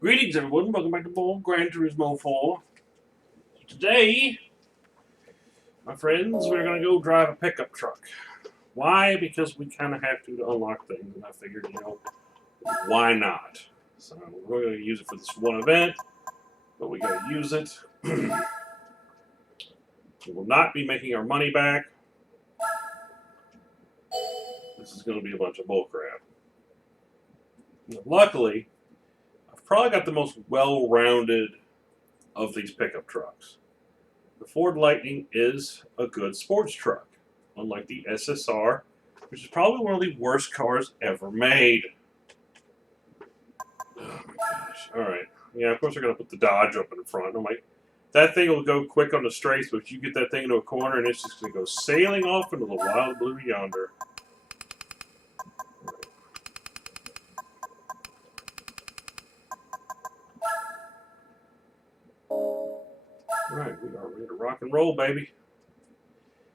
Greetings, everyone. Welcome back to more Gran Turismo 4. Today, my friends, we're going to go drive a pickup truck. Why? Because we kind of have to unlock things, and I figured, why not? So we're going to use it for this one event, but we got to use it. We will not be making our money back. This is going to be a bunch of bullcrap. Luckily, I've probably got the most well-rounded of these pickup trucks. The Ford Lightning is a good sports truck, unlike the SSR, which is probably one of the worst cars ever made. Oh my gosh. Alright. Yeah, of course they're going to put the Dodge up in front. I'm like, that thing will go quick on the straights, but you get that thing into a corner and it's just going to go sailing off into the wild blue yonder. Alright, we are ready to rock and roll, baby.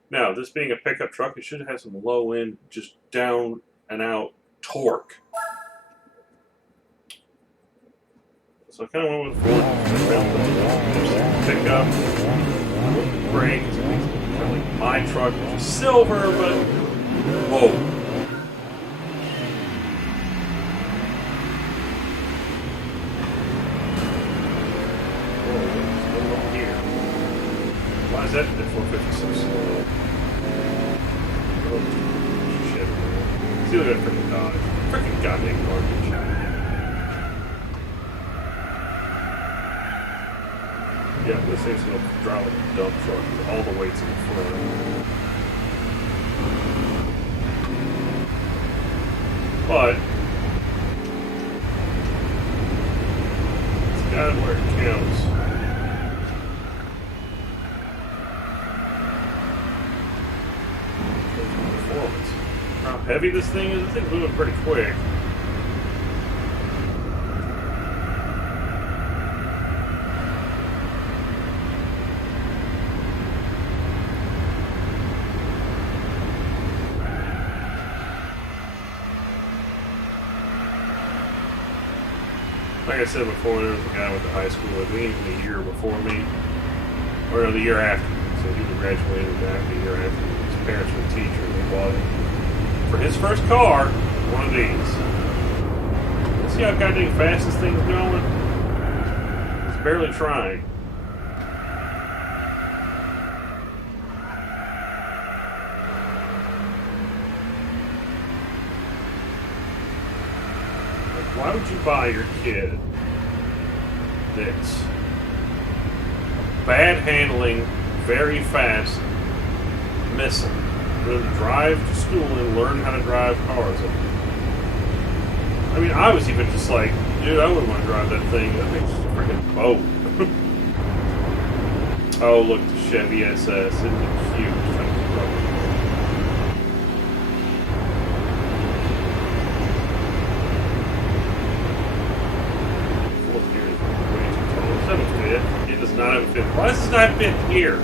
Now, this being a pickup truck, it should have some low end, just down and out torque. So I kind of went with Ford pick up, brakes, kind of like my truck, which is silver, but whoa. What's going on here? Why is that at 450 so slow? Oh, shit. See, look at that freaking Dodge. Freaking goddamn garbage. Yeah, this thing's going to drive like a dump truck with all the weights in the front. But it's got it where it counts. Performance. How heavy this thing is? This thing's moving pretty quick. Like I said before, there was a guy I went to high school with me the year before me, or no, the year after. So he graduated back the year after. His parents were teachers, and he bought it for his first car, one of these. You see how goddamn fast this thing's going? It's barely trying. Why would you buy your kid this? Bad handling, very fast missile. For them to drive to school and learn how to drive cars. I mean, I was even just like, dude, I wouldn't want to drive that thing. That thing's just a freaking boat. Oh, look, the Chevy SS. Isn't it cute? It does not have a fifth. Why does this not have a fifth here?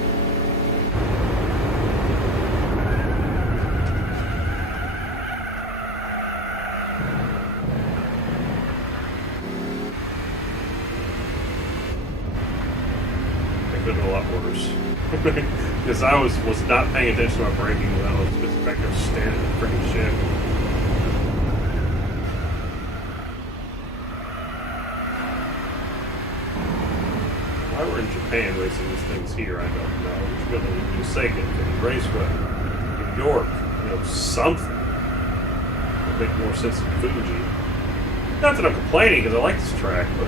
That could have been a lot worse. Because I was not paying attention to my braking when I was just back there staring at the freaking shit. Why we're in Japan racing these things here, I don't know. We should go to New Sega, Raceway, New York, something. Would make more sense than Fuji. Not that I'm complaining, because I like this track, but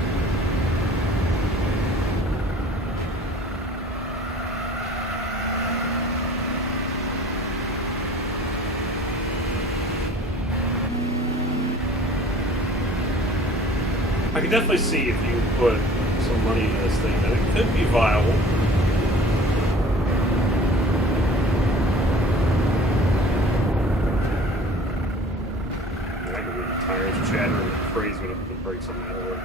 I can definitely see if you put some money in this thing that it could be viable. I can hear the tires chattering like crazy when I put the brakes on that one.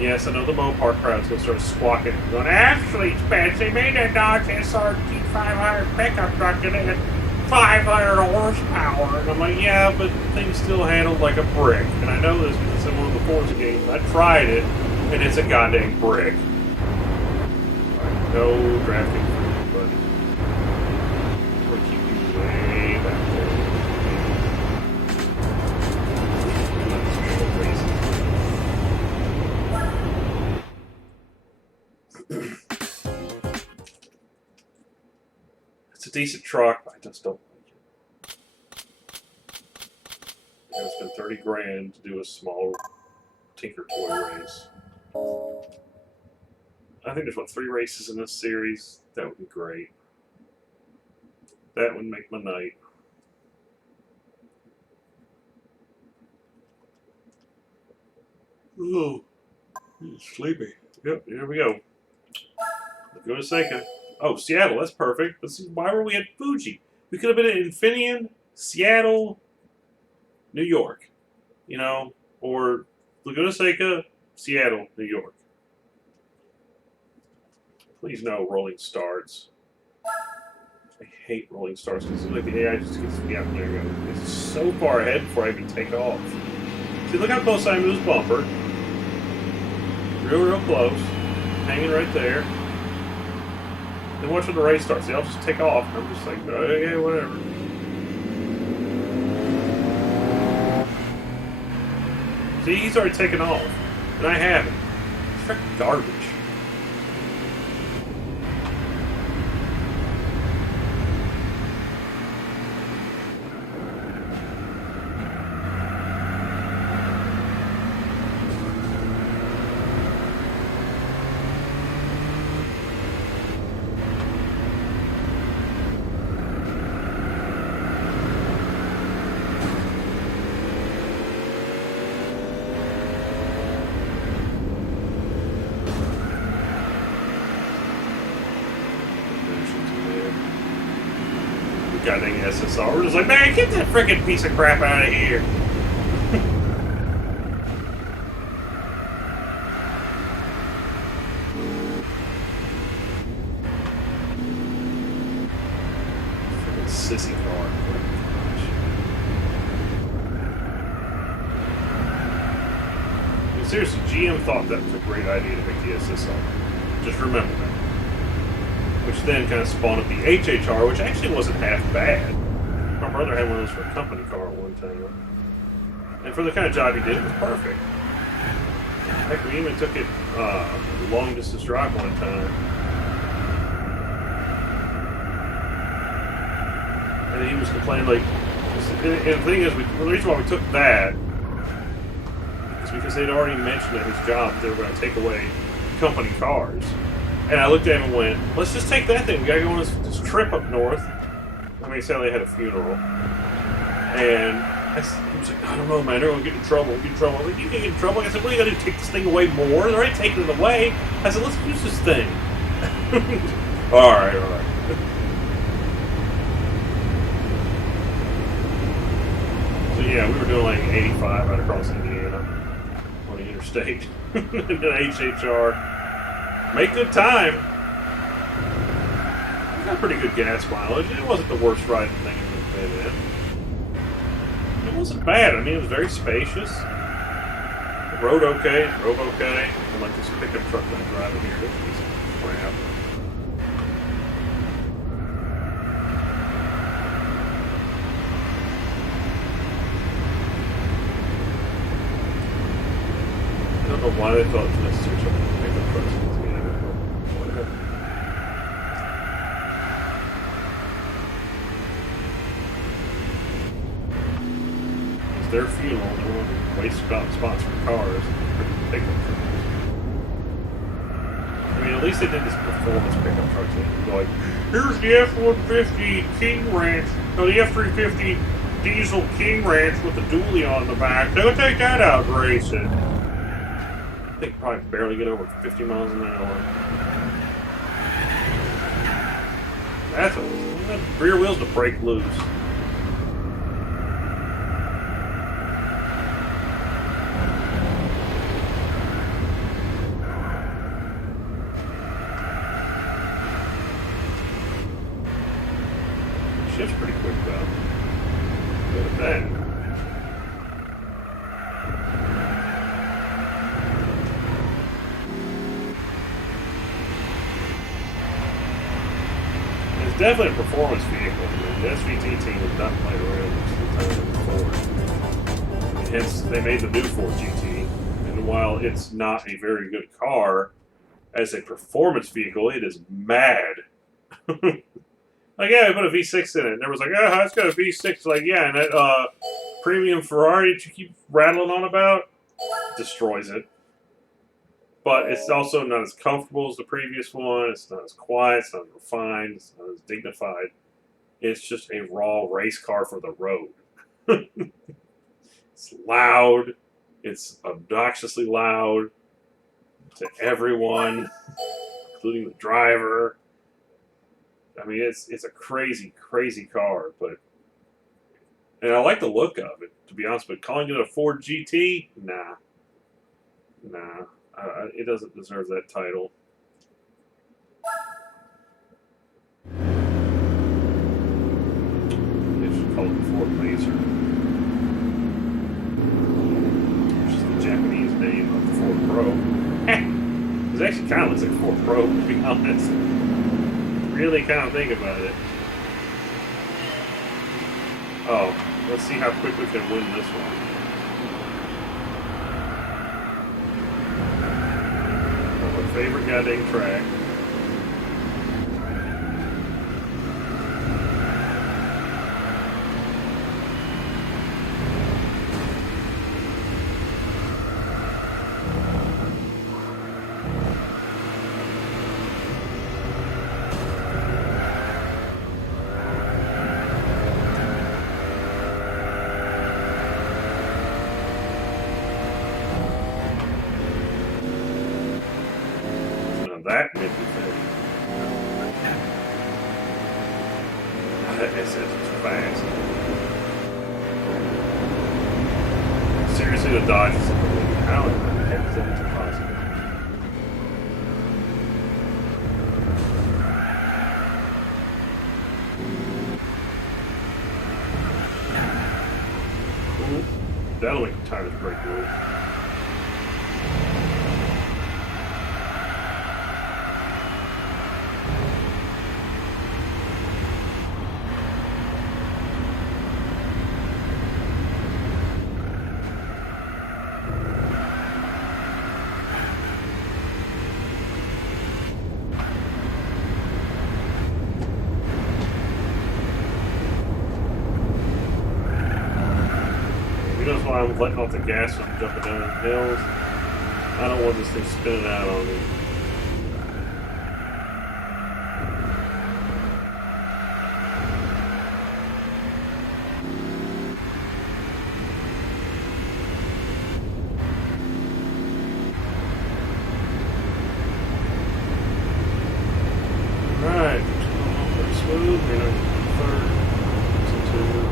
Yes, I know the Mopar crowd's going to start squawking. Going, actually, Spetz, they made a Dodge SRT 500 pickup truck and it had 500 horsepower. And I'm like, yeah, but things still handled like a brick. And I know this because it's in one of the Forza games. I tried it, and it's a goddamn brick. Right, no drafting for you, buddy. We'll keep you way back there. It's a decent truck, but I just don't like it. I gotta spend 30 grand to do a small Tinker Toy race. I think there's, what, 3 races in this series? That would be great. That would make my night. Oh, sleepy. Yep, here we go. Go to Seika. Oh, Seattle, that's perfect. Let's see, why were we at Fuji? We could have been at Infineon, Seattle, New York. You know, or Laguna Seca, Seattle, New York. Please no rolling starts. I hate rolling starts because it seems like the AI just gets me out there. It's so far ahead before I even take off. See, look how close I am to this bumper. Real close. Hanging right there. Then watch when the race starts. See, I'll just take off. I'm just like, okay, whatever. See, he's already taken off. And I haven't. It's freaking garbage. Goddamn SSR. We're just like, man, get that freaking piece of crap out of here. Freaking sissy car. I mean, seriously, GM thought that was a great idea to make the SSR. Just remember that. Which then kind of spawned up the HHR, which actually wasn't half bad. My brother had one of those for a company car at one time. And for the kind of job he did, it was perfect. Heck, we even took it long distance drive one time. And he was complaining, like, and the thing is, the reason why we took that is because they'd already mentioned at his job they were going to take away company cars. And I looked at him and went, let's just take that thing. We gotta go on this trip up north. I mean, sadly, I had a funeral. And he was like, I don't know, man. They're gonna get in trouble. I was like, you can get in trouble? I said, what are you gonna do? Take this thing away more? They're already taking it away. I said, let's use this thing. Alright. So, yeah, we were doing like 85 out across Indiana on the interstate. And then HHR. Make good time. It got pretty good gas mileage. It wasn't the worst riding thing I've been in. It wasn't bad. I mean, it was very spacious. It rode okay. It drove okay. And like this pickup truck that I'm driving here, this piece of crap. I don't know why they thought it was necessary to make pickup trucks. Their funeral, they were waste spots for cars and pickup trucks. I mean, at least they did this performance pickup trucks. They go like, here's the F-150 King Ranch, no, the F-350 diesel King Ranch with the dually on the back. They'll take that out and race it. They could probably barely get over 50 miles an hour. That's a rear wheels to break loose. shifts pretty quick, though. Look at that. It's definitely a performance vehicle. The SVT team has not played around most of the time with Ford. Hence, they made the new Ford GT. And while it's not a very good car, as a performance vehicle, it is mad. Like, yeah, I put a V6 in it. And everyone's like, oh, it's got a V6. Like, yeah, and that premium Ferrari that you keep rattling on about destroys it. But it's also not as comfortable as the previous one. It's not as quiet. It's not as refined. It's not as dignified. It's just a raw race car for the road. It's loud. It's obnoxiously loud to everyone, including the driver. I mean, it's a crazy, crazy car, and I like the look of it, to be honest. But calling it a Ford GT, nah, it doesn't deserve that title. They should call it the Ford Laser, which is the Japanese name of the Ford Pro. It actually kind of looks like a Ford Pro, to be honest. Really kind of think about it. Oh, let's see how quick we can win this one. My favorite goddamn track. That made me think. That SS is fast. Seriously, the Dodge is unbelievable. How in the heck is that possible? Ooh, that'll make the tires break loose. That's why I'm letting off the gas when I'm jumping down the hills. I don't want this thing spinning out on me. Alright, pretty smooth, third, two.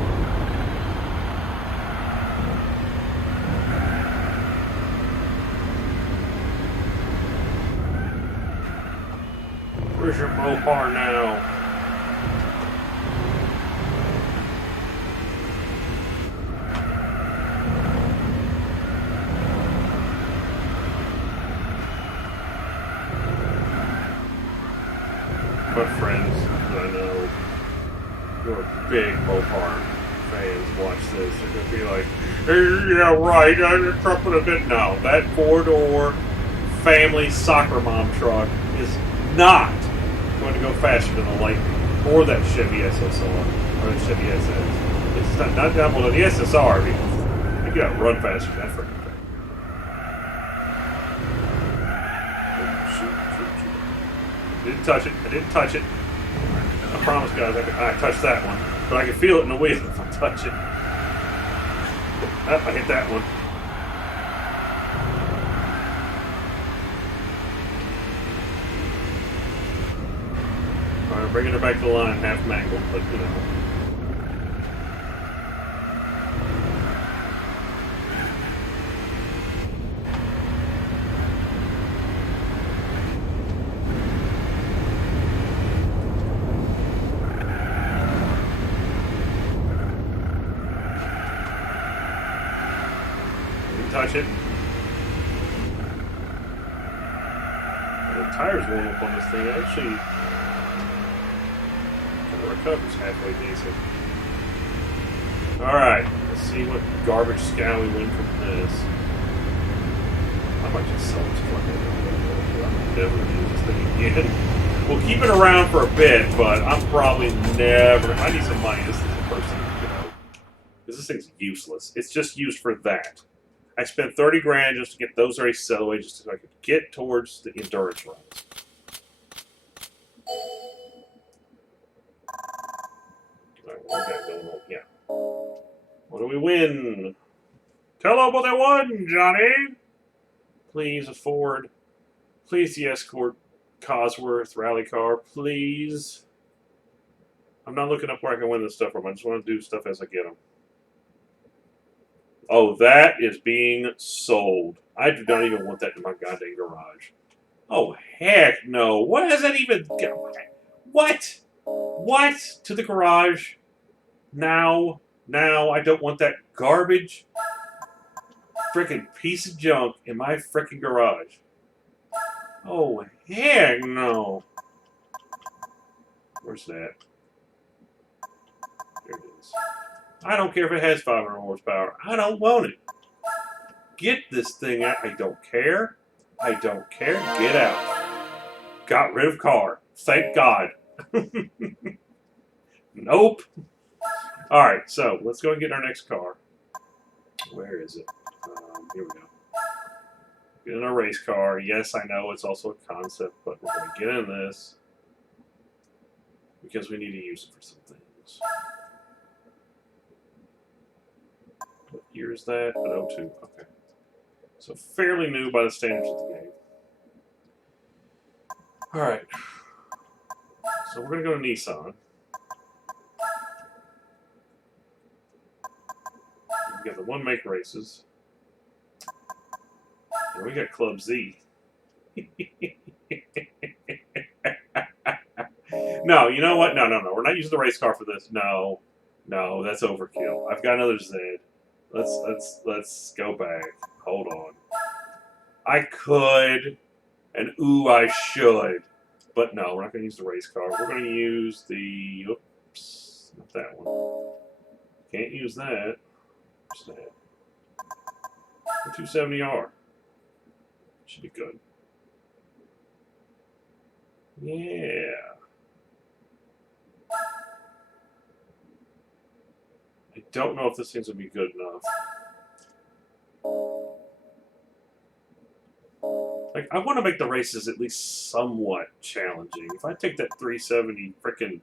Where's your Mopar now? My friends that I know who are big Mopar fans watch this. They're going to be like, hey, yeah, right, you're trumping a bit now. That four-door family soccer mom truck is not going to go faster than a Lightning or that Chevy SSR or the Chevy SS. It's not down below the SSR. I mean, you got to run faster than that freaking thing. Shoot. Didn't touch it. I didn't touch it. I promise, guys, I touched that one, but I can feel it in the wheel if I touch it. Oh, I hit that one. Bringing her back to the line, half mangled, but you know. touch it. The tires warm up on this thing. It actually kind of recovers halfway decent. Alright, let's see what garbage scow we win from this. I might just sell this one. I'm never use this thing again. We'll keep it around for a bit, but I'm probably never. I need some money. This is the first thing to go. Because this thing's useless. It's just used for that. I spent 30 grand just to get those races out of the way, just so I could get towards the endurance runs. Alright, what we got going on? Yeah. What do we win? Tell them what they won, Johnny! Please afford. Please the Escort Cosworth rally car, please. I'm not looking up where I can win this stuff from. I just want to do stuff as I get them. Oh, that is being sold. I do not even want that in my goddamn garage. Oh, heck no. What does that even... What? What? To the garage? Now? Now? I don't want that garbage frickin' piece of junk in my frickin' garage. Oh, heck no. Where's that? There it is. I don't care if it has 500 horsepower. I don't want it. Get this thing out. I don't care. I don't care. Get out. Got rid of car. Thank God. Nope. Alright, so let's go and get our next car. Where is it? Here we go. Get in a race car. Yes, I know it's also a concept, but we're going to get in this because we need to use it for some things. What year is that? An 02. Okay. So fairly new by the standards of the game. Alright. So we're going to go to Nissan. We got the one make races. And we got Club Z. No, you know what? No. We're not using the race car for this. No, that's overkill. I've got another Z. Let's go back. Hold on. I could, and ooh, I should, but no, we're not going to use the race car. We're going to use the. Oops, not that one. Can't use that. What's that? The 270R. Should be good. Yeah. I don't know if this thing's going to be good enough. Like, I want to make the races at least somewhat challenging. If I take that 370 frickin'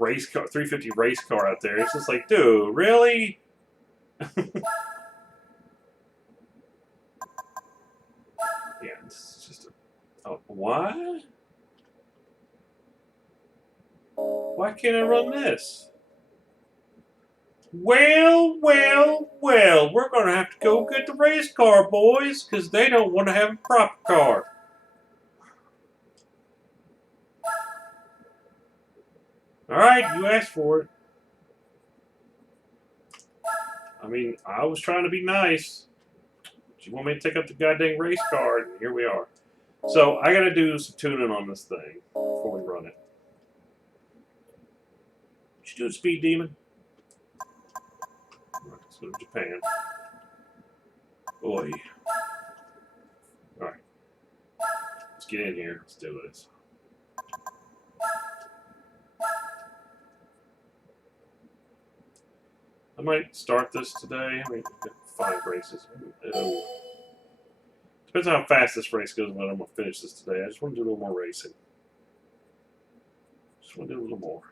race car, 350 race car out there, it's just like, dude, really? Yeah, it's just a... Oh, what? Why can't I run this? Well, we're going to have to go get the race car, boys, because they don't want to have a proper car. Alright, you asked for it. I mean, I was trying to be nice. But you want me to take up the goddamn race car, and here we are. So, I got to do some tuning on this thing before we run it. What you doing, Speed Demon? Alright, let's go to Japan. Boy. Alright. Let's get in here. Let's do this. I might start this today. I mean, 5 races. Depends on how fast this race goes, but I'm going to finish this today. I just want to do a little more racing. Just want to do a little more.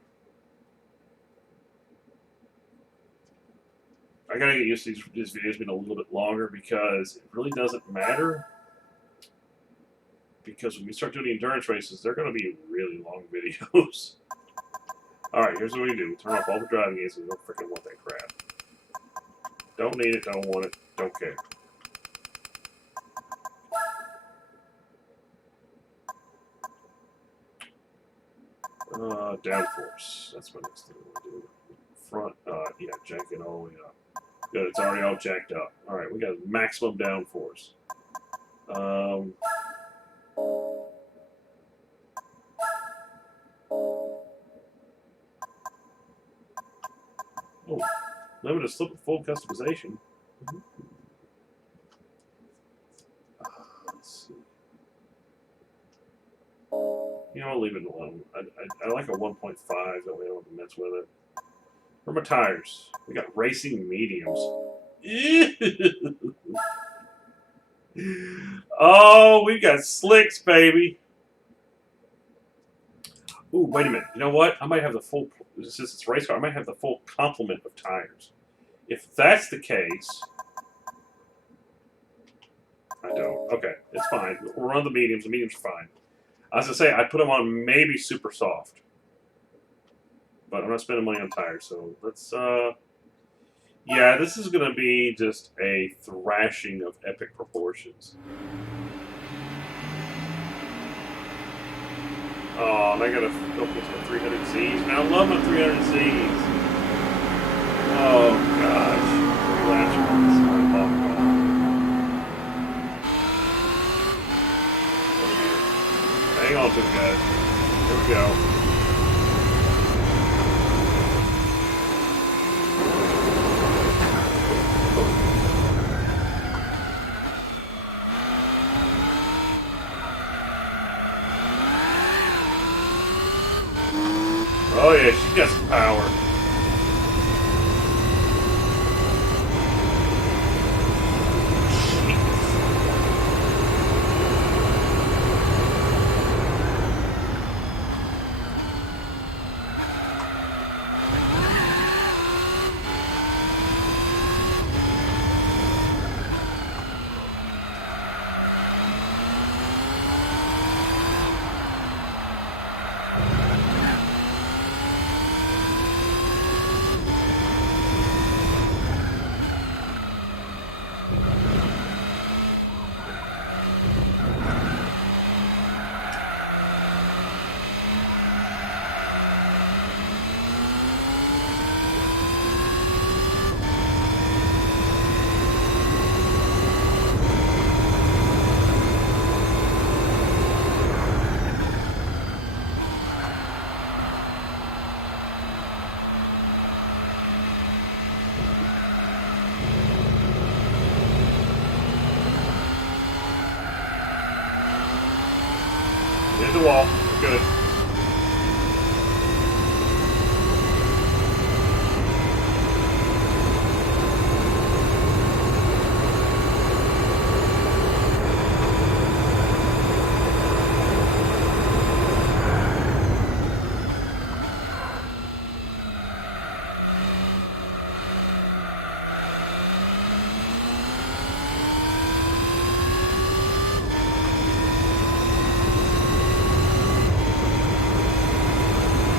I gotta get used to these videos being a little bit longer because it really doesn't matter. Because when we start doing the endurance races, they're going to be really long videos. Alright, here's what we do. Turn off all the driving aids. We don't freaking want that crap. Don't need it, don't want it, don't care. Downforce. That's my next thing I want to do. Front, yeah, jack it all the way up. Good, it's already all jacked up. Alright, we got maximum downforce. Oh, limited slip of full customization. Let's see. You know, I'll leave it alone. I like a 1.5, that way I don't have to mess with it. Where are my tires? We got racing mediums. Oh, we got slicks, baby. Ooh, wait a minute. You know what? I might have the full, since it's race car, I might have the full complement of tires. If that's the case, I don't. Okay, it's fine. We're on the mediums. The mediums are fine. I was going to say, I'd put them on maybe super soft. But I'm not spending money on tires, so let's, yeah, this is going to be just a thrashing of epic proportions. Oh, and I gotta go get some 300Zs. Man, I love my 300Zs. Oh, gosh. 3 laps around this hang on to it, guys. Here we go. Oh yeah, she got some power. Hit the wall. Good.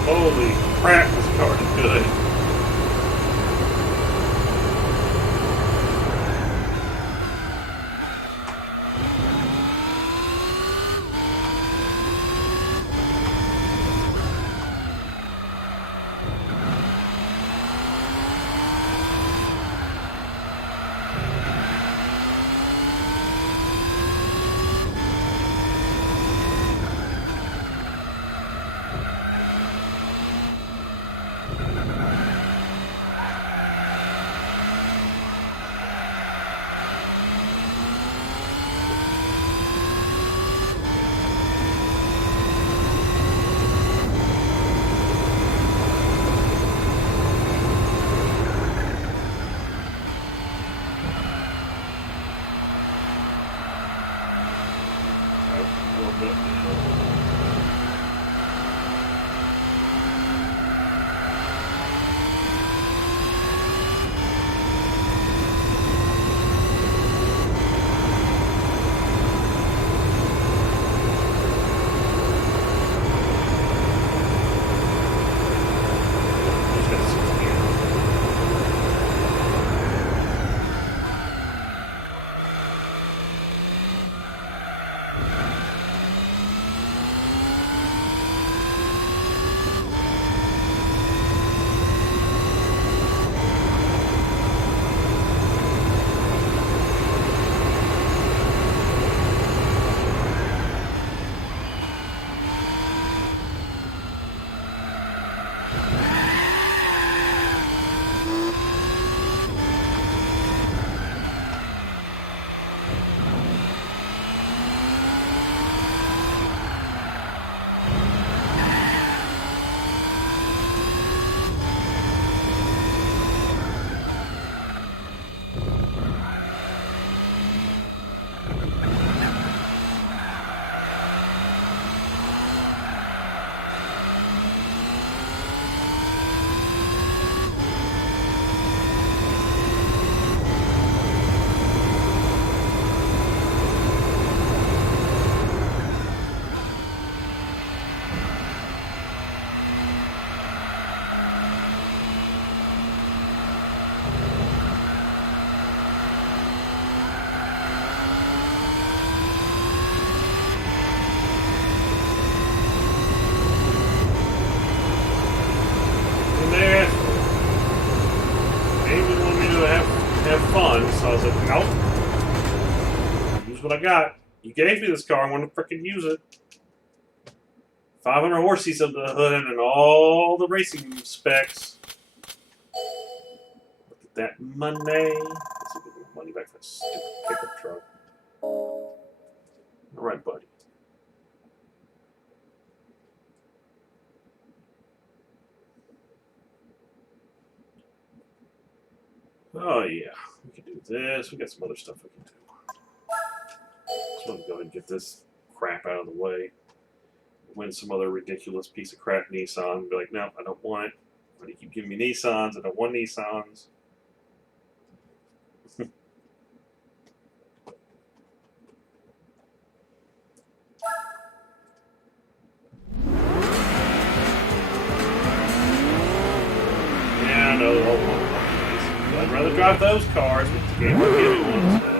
Holy crap, this car is good. got. You gave me this car. I want to freaking use it. 500 horses of the hood and all the racing specs. Look at that money. Let's see if we get money back for that stupid pickup truck. All right, buddy. Oh, yeah. We can do this. We got some other stuff we can do. Just want to go ahead and get this crap out of the way. Win some other ridiculous piece of crap Nissan. And be like, no, I don't want it. But you keep giving me Nissans. I don't want Nissans. Yeah, I know. I'd rather drive those cars, but the game won't give me one instead.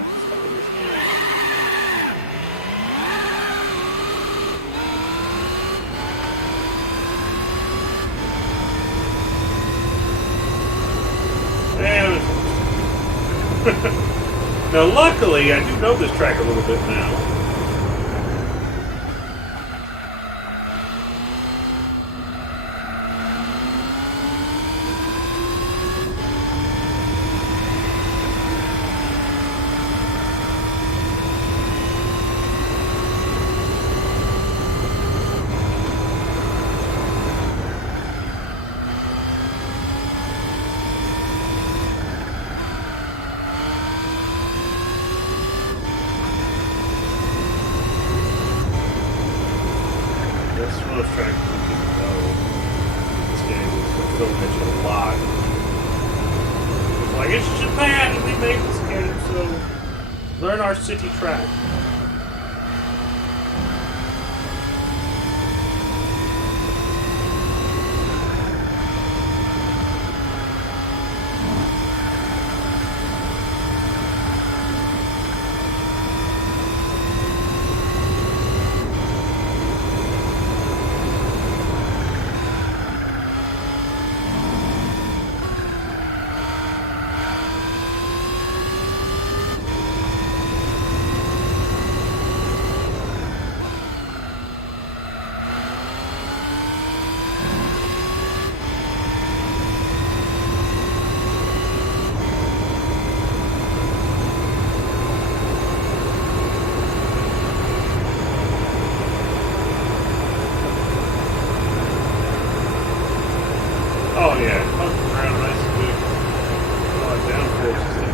Now, luckily, I do know this track a little bit now. Learn our city track. Oh yeah, fucking around nice and good. Oh, downforce is like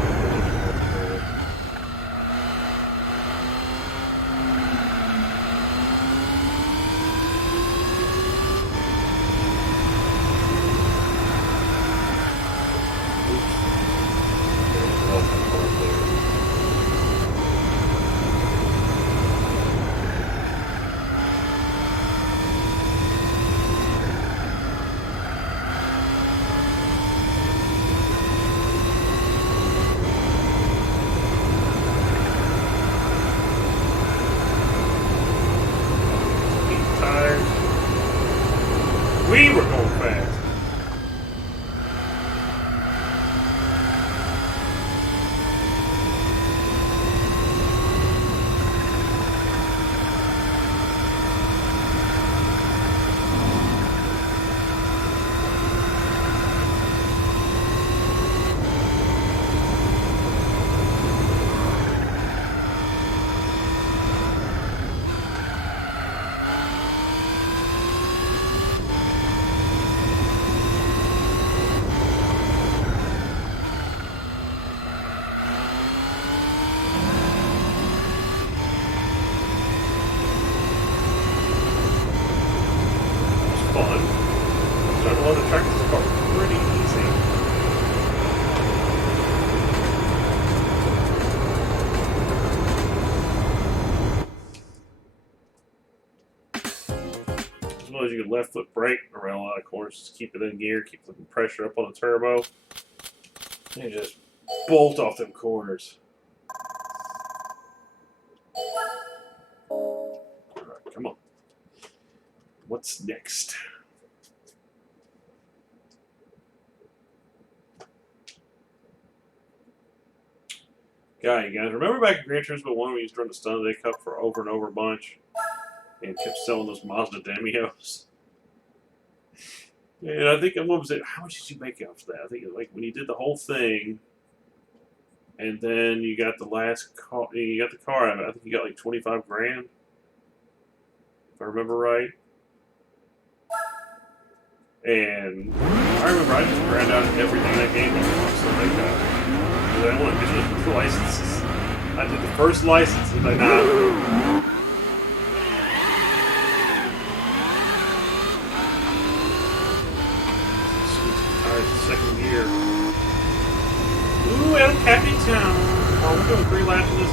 we were going fast. You can left foot brake around a lot of corners, just keep it in gear, keep the pressure up on the turbo, and you just bolt off them corners. Alright, come on. What's next? guy, you guys. Remember back in Gran Turismo 1 when we used to run the Sunday Cup for over and over a bunch? And kept selling those Mazda Demios? And I think, what was it? How much did you make after that? I think like when you did the whole thing, and then you got the last car, you got the car out of it. I think you got like 25 grand, if I remember right. And I remember I just ran out everything that game was so they got. I wanted to do the licenses. I did the first license, and then second year. Ooh, El Capitan. Oh, we're doing 3 laps of this.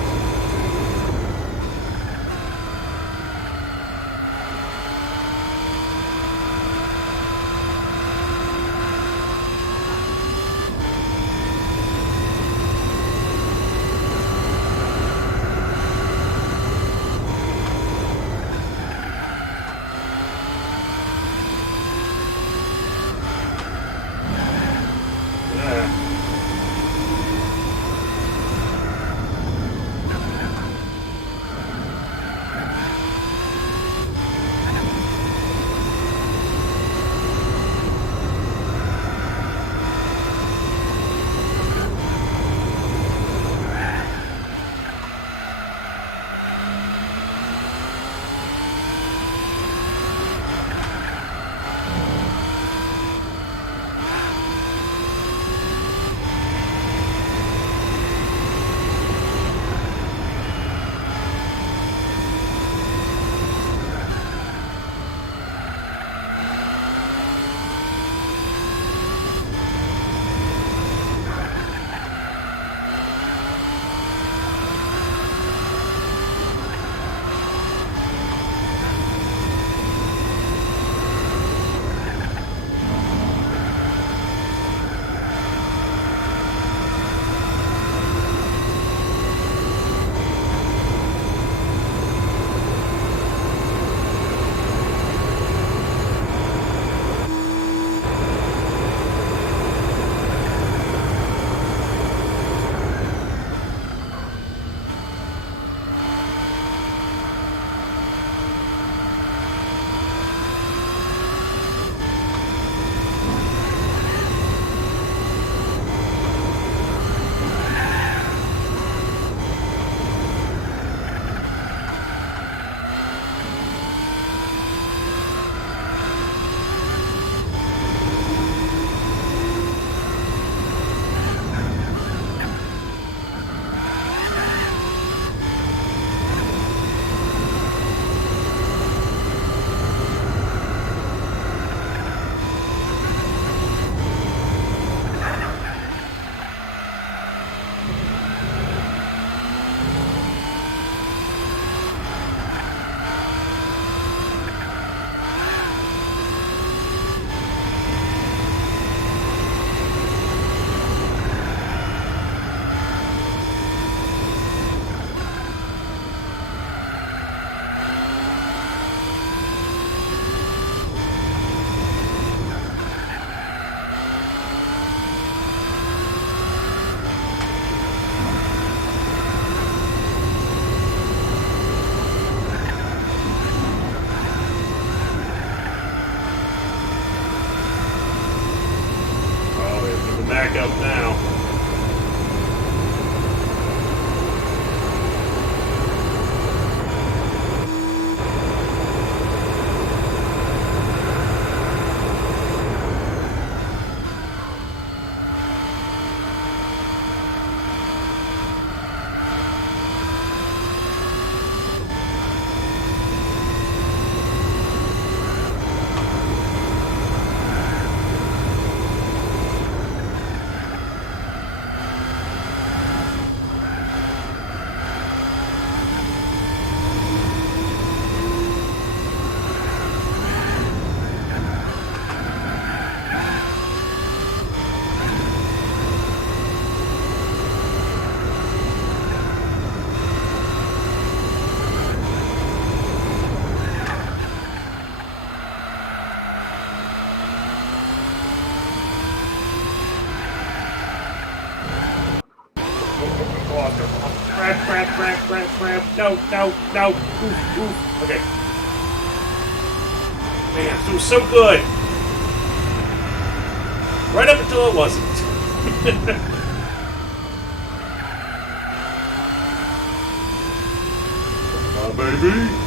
crap. No. Oof. Okay. Man, it was so good. Right up until it wasn't. Come on, baby.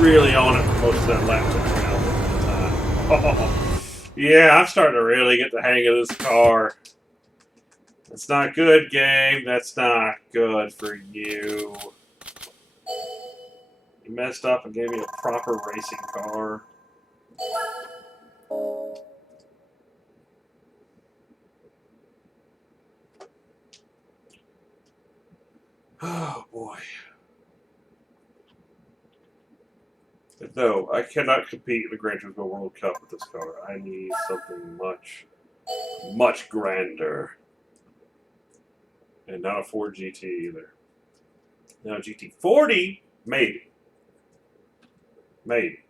Really on it for most of that lap time. Oh, yeah, I'm starting to really get the hang of this car. That's not good, game. That's not good for you. You messed up and gave me a proper racing car. Oh, boy. No, I cannot compete in the Gran Turismo World Cup with this car. I need something much grander. And not a Ford GT either. Now, GT40, maybe. Maybe.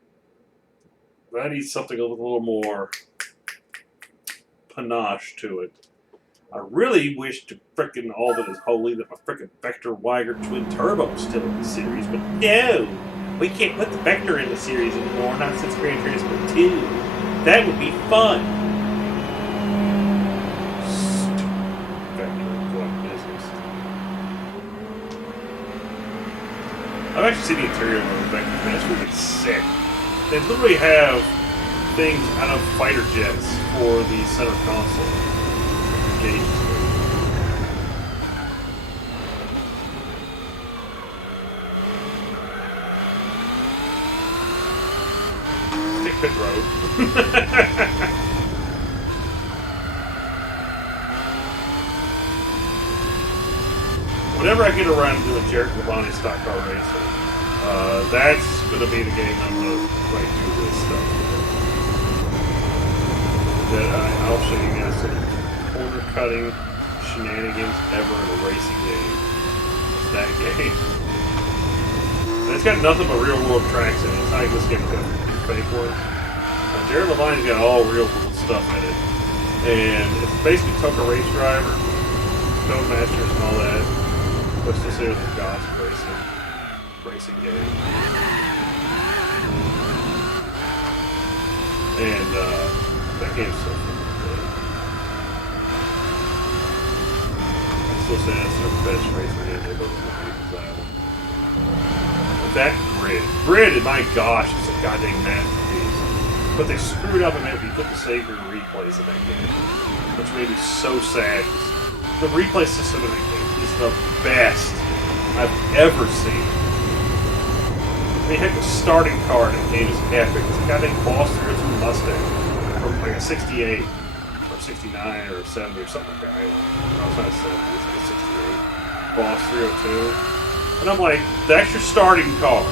But I need something with a little more panache to it. I really wish to frickin' all that is holy that my frickin' Vector Weiger twin turbo is still in the series, but no! We can't put the Vector in the series anymore, not since Gran Turismo 2. That would be fun. Stupid Vector going business. I've actually seen the interior of the Vector, man. It's really sick. They literally have things out of fighter jets for the center console. Gauges. Pit road. Whenever I get around to doing Jared Labonte stock car racing, that's going to be the game I'm going to play through this stuff. I'll show you guys some corner cutting shenanigans ever in a racing game. It's that game. And it's got nothing but real world tracks in it. It's not like this game got fake ones. Jared Levine's got all real world stuff in it. And it's basically took a race driver, Codemasters and all that. Let's just say it was a goth racing game. And that game's so good. I still say that's the best racing game they've ever made. That Grid, my gosh, it's a goddamn masterpiece. But they screwed up and made me couldn't save your replays in that game, which made me so sad. The replay system in that game is the best I've ever seen. I mean, heck, the starting car in the game is epic. It's a goddamn Boss 302 Mustang from like a 68 or 69 or 70 or something like that. No, it's not a 70, it's like a 68. Boss 302. And I'm like, that's your starting car.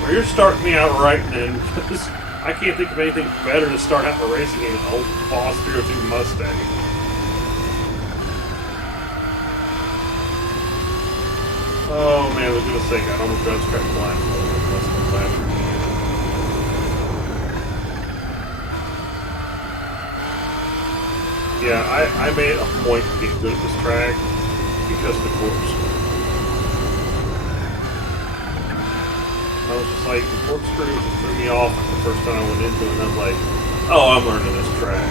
Well, you're starting me out right then, because I can't think of anything better to start out the racing game than an old Boss 302 Mustang. Oh man, for goodness sake, I almost got scratched blind. Yeah, I made a point to get good at this track because of the corkscrew. I was just like, the corkscrew just threw me off the first time I went into it, and I was like, oh, I'm learning this track.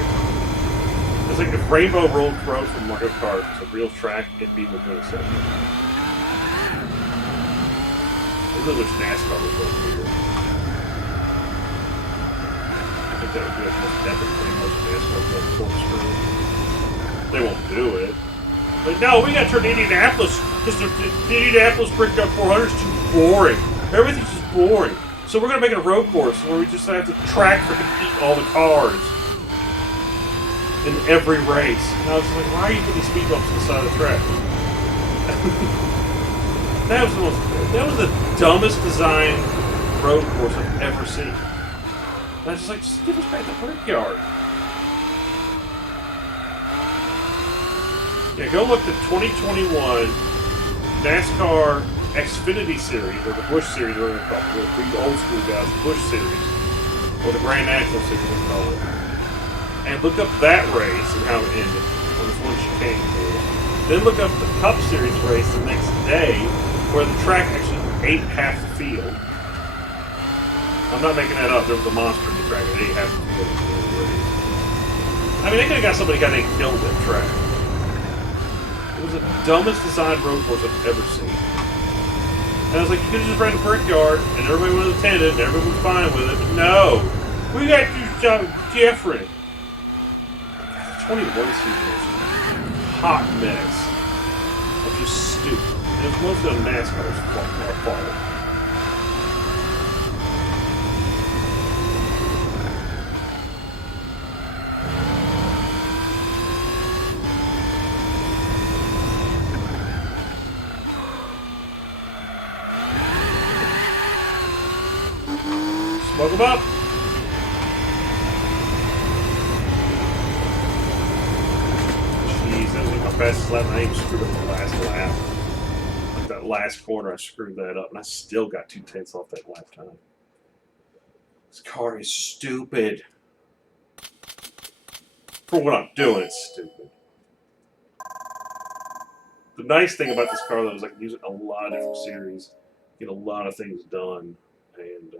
It's like if Rainbow Road from Mario Kart was a real track, it'd be Laguna Seca. I really wish NASCAR was over here. I think that would be the most epic thing most NASCAR would have corkscrew. They won't do it. Like, no, we gotta turn to Indianapolis, because the Indianapolis Breakdown 400 is too boring. Everything's just boring. So we're gonna make it a road course where we just have to track freaking eat all the cars in every race. And I was like, why are you putting speed bumps on the side of the track? That was the dumbest design road course I've ever seen. And I was just like, just give us back the Brickyard. Yeah, go look at the 2021 NASCAR Xfinity Series, or the Busch Series, whatever they're called. The old school guys, the Busch Series, or the Grand National Series, they call it. And look up that race and how it ended. When it's one chicane through. Then look up the Cup Series race the next day, where the track actually ate half the field. I'm not making that up. There was a monster in the track that ate half the field. I mean, they could have got somebody got killed that track. It was the dumbest designed road course I've ever seen. And I was like, you could have just ran the Brickyard, and everybody would have attended, and everybody was fine with it. But no, we got to do something different. God, the 21 season was a hot mess. Of just stupid. And it was mostly on NASCAR's fault. Smoke them up. Jeez, that was like my fastest lap. I even screwed up the last lap. Like that last corner, I screwed that up, and I still got 2/10 off that lap time. This car is stupid. For what I'm doing, it's stupid. The nice thing about this car, though, is I can use it in a lot of different series, get a lot of things done, and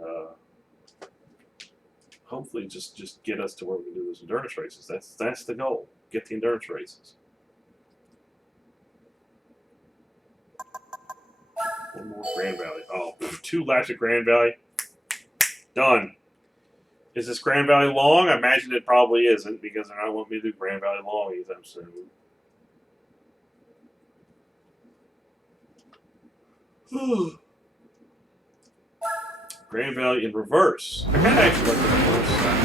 hopefully just get us to where we can do those endurance races. That's the goal. Get the endurance races. One more Grand Valley. Oh, 2 laps at Grand Valley. Done. Is this Grand Valley long? I imagine it probably isn't, because they're not wanting me to do Grand Valley long anytime soon. Grand Valley in reverse. I kind of actually like the reverse side.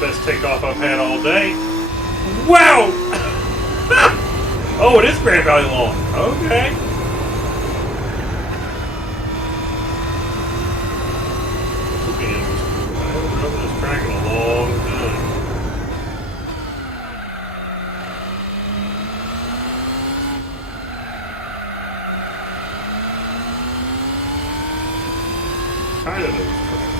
Best takeoff I've had all day. Wow! Oh, it is Grand Valley long. Okay. This track in a long time. Kind of those tracks.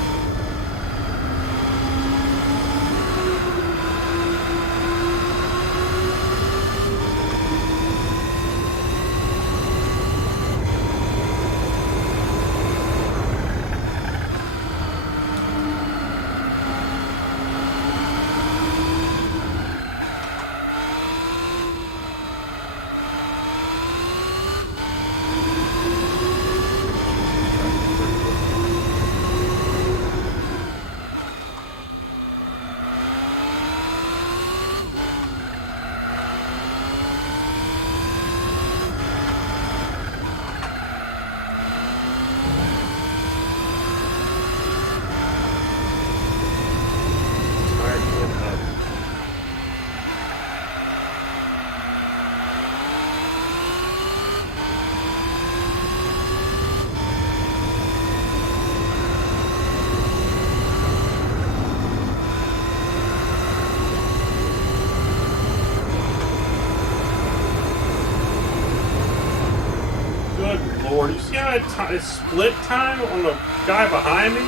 Lord, you see how it's split time on the guy behind me?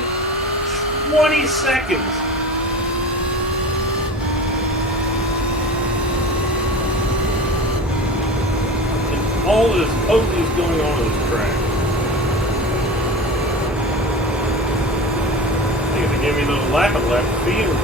20 seconds. And all of this poking is going on this track. I think if they give me another lap, I'd lap the field.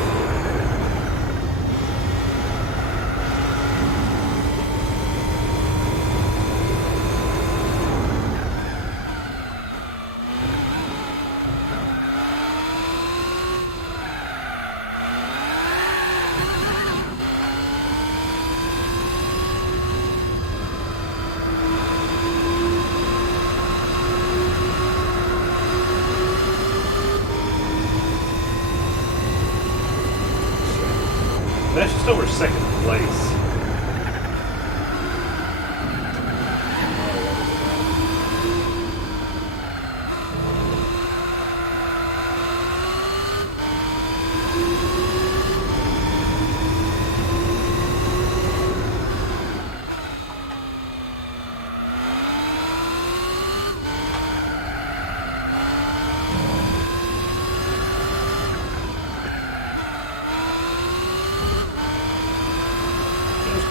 second place.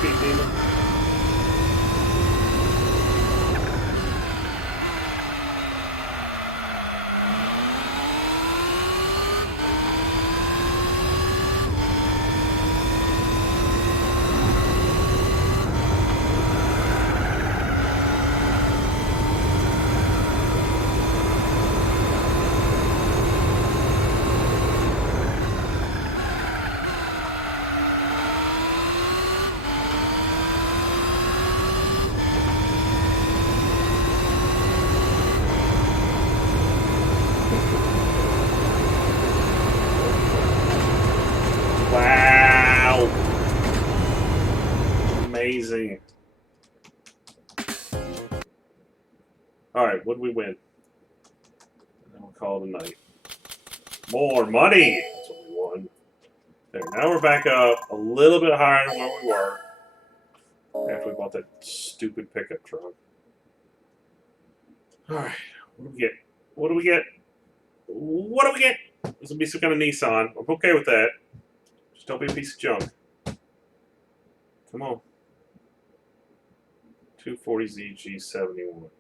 Speed demon. Wow! Amazing. Alright, what did we win? And then we'll call it a night. More money! That's what we won. There, now we're back up a little bit higher than where we were after we bought that stupid pickup truck. Alright, what do we get? What do we get? What do we get? This will be some kind of Nissan. I'm okay with that. Just don't be a piece of junk. Come on. 240Z G71.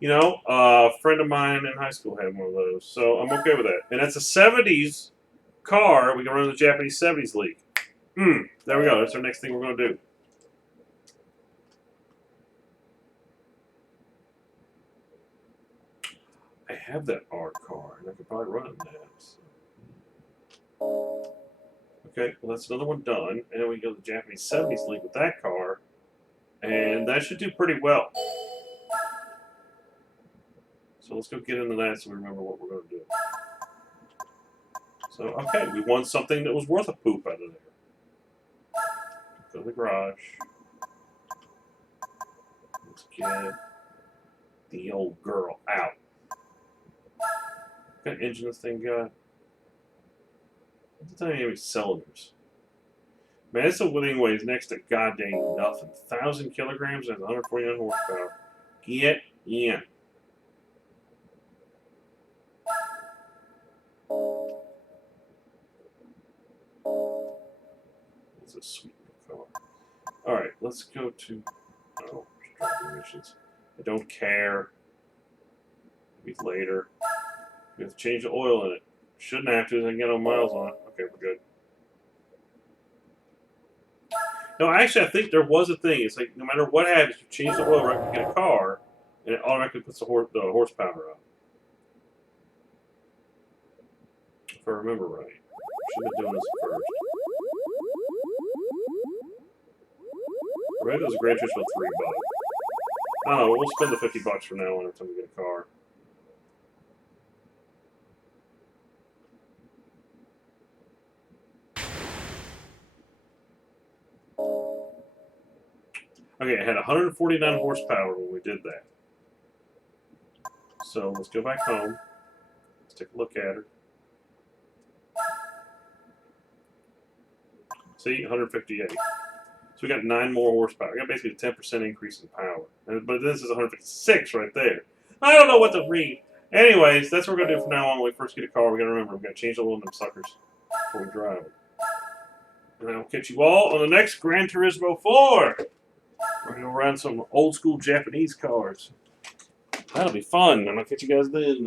You know, a friend of mine in high school had one of those, so I'm okay with that. And it's a 70s car. We can run the Japanese 70s league. There we go. That's our next thing we're going to do. I have that R car, and I could probably run that. Okay, well that's another one done, and then we go to the Japanese 70s league with that car, and that should do pretty well. So let's go get into that so we remember what we're going to do. So, okay, we won something that was worth a poop out of there. Go to the garage. Let's get the old girl out. What kind of engine this thing got? What's the time of cylinders? Man, this thing weighs next to goddamn nothing. 1,000 kilograms and 149 horsepower. Get in. That's a sweet little car. Alright, let's go to... Oh, driving emissions. I don't care. Maybe later. We have to change the oil in it. Shouldn't have to, I can get no miles on it. Okay, we're good. No, actually, I think there was a thing. It's like, no matter what happens, you change the oil right when you get a car, and it automatically puts the horsepower up. If I remember right. Should have been doing this first. Right, it was a Gran Turismo 3 bug. I don't know, we'll spend the $50 from now on every time we get a car. Okay, it had 149 horsepower when we did that. So let's go back home. Let's take a look at her. See, 158. So we got 9 more horsepower. We got basically a 10% increase in power. But this is 156 right there. I don't know what to read. Anyways, that's what we're going to do from now on when we first get a car. We got to remember, we've got to change the oil in them suckers before we drive it. And I'll catch you all on the next Gran Turismo 4. We're going to run some old school Japanese cars. That'll be fun. I'm going to catch you guys then.